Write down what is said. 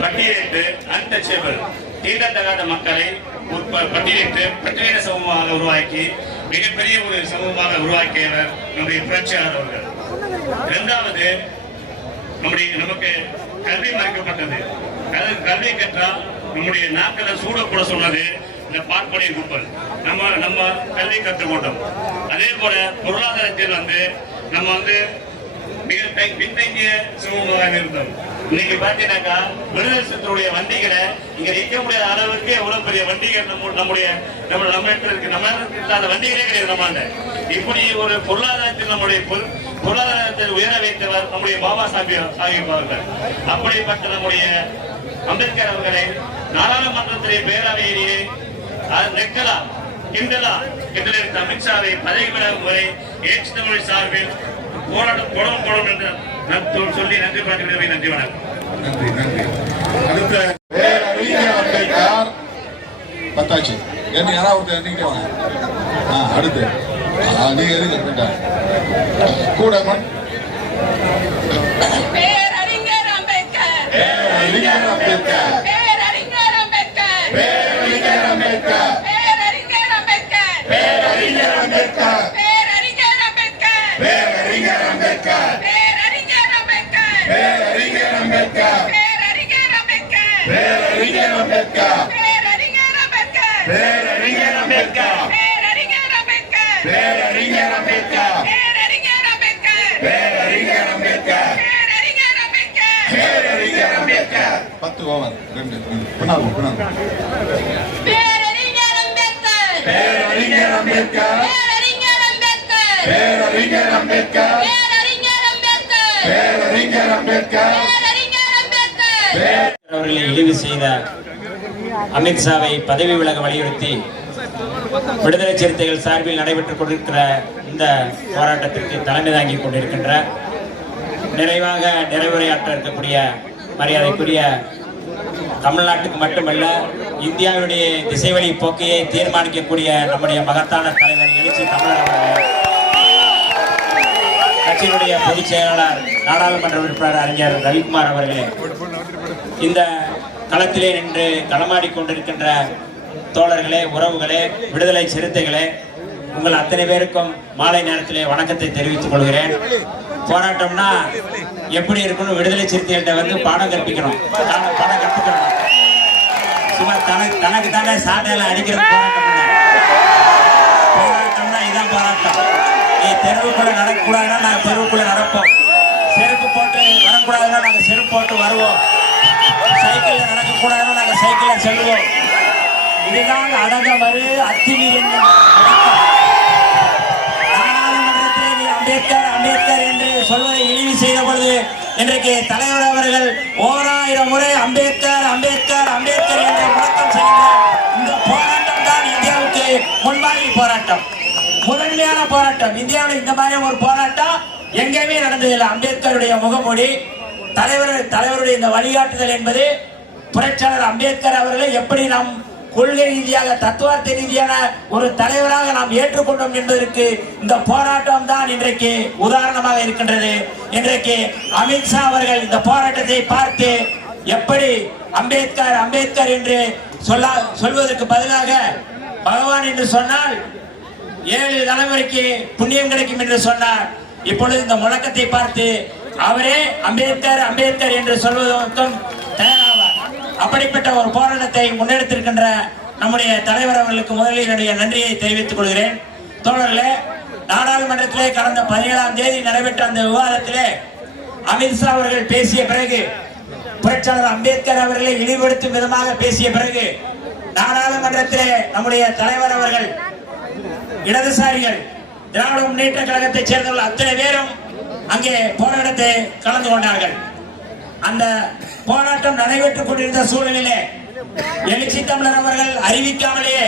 பட்டியலிட்டு அன்டச்சபிள் தீண்டத்தகாத மக்களை உட்ப- பட்டியலிட்டு பட்டியலின சமூகமாக உருவாக்கி மிகப்பெரிய ஒரு சமூகமாக உருவாக்கியவர் நம்முடைய புரட்சியாளர் அவர்கள். இரண்டாவது நம்முடைய நமக்கு கல்வி மறைக்கப்பட்டது. அதாவது கல்வி கற்றால் நம்முடைய நாக்களை சூடக்கூட சொன்னது இந்த பார்ப்பனிய கும்பல். நம்ம நம்ம கல்வி கற்றுக்கொண்டோம் அதே போல பொருளாதாரத்தில் வந்து நம்ம வந்து மிக பின்தங்கிய சமூகமாக இருந்தோம். இன்னைக்கு பாத்தீங்கன்னாக்கா விடுதலை வண்டிகளை இங்க நிற்க முடியாத அளவுக்கு எவ்வளவு பெரிய வண்டிகள் நம்ம நம்முடைய நம்ம நம்ம இடத்துல இருக்கு. நம்ம இல்லாத வண்டிகளே கிடையாது நம்ம இப்படி ஒரு பொருளாதாரத்தில் நம்முடைய பொருளாதாரத்தை உயர வைத்தவர் நம்முடைய பாபா சாஹிப் சாஹிப் அவர்கள். அப்படிப்பட்ட நம்முடைய அம்பேத்கர் அவர்களை நாடாளுமன்றத்திலே பேரவையிலேயே நெக்கலா கிண்டலா கிண்டலிருந்த அமித்ஷாவை பதவி விலகும் வரை ஏற்று தமிழ் சார்பில் போராட்டம் போடும் போடும் என்று நன்றி. சொல்லி நன்றி பாட்டு விடுவை நன்றி வணக்கம். நன்றி நன்றி. அடுத்த பேரறிஞர் அம்பேத்கர் பத்தாச்சு. என்ன யாராவது ஒருத்தர் நீங்க ஆ அடுத்து. நீங்க எதுக்கு? கூட பேரறிஞர் அம்பேத்கர். பேரறிஞர் அம்பேத்கர். பேரறிஞர் அம்பேத்கர் பேரறிஞர் அம்பேத்கர் பேரறிஞர் அம்பேத்கர் பேரறிஞர் அம்பேத்கர் பேரறிஞர் அம்பேத்கர் பத்து ஓவர் ரெண்டு பின்னாடி பின்னாடி பேரறிஞர் அம்பேத்கர் பேரறிஞர் அம்பேத்கர் பேரறிஞர் அம்பேத்கர் பேரறிஞர் அம்பேத்கர் பேரறிஞர் அம்பேத்கர் பேரறிஞர் அம்பேத்கர் பேரறிஞர் அம்பேத்கர் அவர்களை இழிவு செய்த அமித்ஷாவை பதவி விலக வலியுறுத்தி விடுதலை சிறுத்தைகள் சார்பில் நடைபெற்றுக் கொண்டிருக்கிற இந்த போராட்டத்திற்கு தலைமை தாங்கிக் கொண்டிருக்கின்ற நிறைவாக நிறைவுரையாற்ற இருக்கக்கூடிய மரியாதைக்குரிய தமிழ்நாட்டுக்கு மட்டுமல்ல இந்தியாவுடைய திசைவழி போக்கையை தீர்மானிக்கக்கூடிய நம்முடைய மகத்தான தலைவர் எழுச்சி தமிழர் கட்சியினுடைய பொதுச் செயலாளர் நாடாளுமன்ற உறுப்பினர் அறிஞர் ரவிக்குமார் அவர்களே இந்த களத்திலே நின்று களமாடி கொண்டிருக்கின்ற தோழர்களே உறவுகளே விடுதலை சிறுத்தைகளே உங்கள் அத்தனை பேருக்கும் மாலை நேரத்திலே வணக்கத்தை தெரிவித்துக் கொள்கிறேன். போராட்டம்னா எப்படி இருக்கணும் விடுதலை சிறுத்தைகள்கிட்ட வந்து பாடம் கற்பிக்கணும். பாடம் பாடம் கற்றுக்கணும் சும்மா தனக்கு தனக்கு தானே சாட்டையில அடிக்கிற போராட்டம் போராட்டம்னா இதுதான் போராட்டம். நீ தெருவுக்குள்ள நடக்கக்கூடாதுன்னா நாங்கள் தெருவுக்குள்ள நடப்போம். செருப்பு போட்டு வரக்கூடாதுன்னா நாங்கள் செருப்பு போட்டு வருவோம். சைக்கிள்ல நாங்கள் சைக்கிள்ல செல்வோம் இதுதான் அடங்கமறு அத்துமீறி நாடாளுமன்றத்திலே அம்பேத்கர் அம்பேத்கர் என்று சொல்வதை இழிவு செய்த பொழுது இன்றைக்கு தலைவர் அவர்கள் ஓராயிரம் முறை அம்பேத்கர் அம்பேத்கர் அம்பேத்கர் என்று முழக்கம் செய்கின்ற இந்த போராட்டம் தான் இந்தியாவுக்கு முன்மாதிரி போராட்டம். முதன்மையான போராட்டம். இந்தியாவில் இந்த மாதிரி ஒரு போராட்டம் எங்கேயுமே நடந்ததில்லை. அம்பேத்கருடைய முகமொழி தலைவர் தலைவருடைய இந்த வழிகாட்டுதல் என்பது புரட்சியாளர் அம்பேத்கர் அவர்களை எப்படி நாம் கொள்கை ரீதியாக தத்துவார்த்த ரீதியான ஒரு தலைவராக நாம் ஏற்றுக்கொண்டோம் என்பதற்கு இந்த போராட்டம் தான் இன்றைக்கு உதாரணமாக இருக்கின்றது. இன்றைக்கு அமித்ஷா அவர்கள் இந்த போராட்டத்தை பார்த்து எப்படி அம்பேத்கர் அம்பேத்கர் என்று சொல்ல சொல்வதற்கு பதிலாக பகவான் என்று சொன்னால் ஏழு தலைமுறைக்கு புண்ணியம் கிடைக்கும் என்று சொன்னார். இப்பொழுது இந்த முழக்கத்தை பார்த்து அவரே அம்பேத்கர் அம்பேத்கர் என்று சொல்வதற்கும் தயாராவார் அப்படிப்பட்ட ஒரு போராட்டத்தை முன்னெடுத்திருக்கின்ற நம்முடைய தலைவர் அவர்களுக்கு முதலில் என்னுடைய நன்றியை தெரிவித்துக் கொள்கிறேன். தோழர்களே நாடாளுமன்றத்திலே கடந்த பதினேழாம் தேதி நடைபெற்ற அந்த விவாதத்திலே அமித்ஷா அவர்கள் பேசிய பிறகு புரட்சியாளர் அம்பேத்கர் அவர்களை இழிவுபடுத்தும் விதமாக பேசிய பிறகு நாடாளுமன்றத்திலே நம்முடைய தலைவர் அவர்கள் இடதுசாரிகள் திராவிட முன்னேற்ற கழகத்தைச் சேர்ந்தவர்கள் அத்தனை பேரும் அங்கே போராட்டத்தை கலந்து கொண்டார்கள். அந்த போராட்டம் நடைபெற்றுக் கொண்டிருந்த சூழலிலே எழுச்சி தமிழர் அவர்கள் அறிவிக்காமலேயே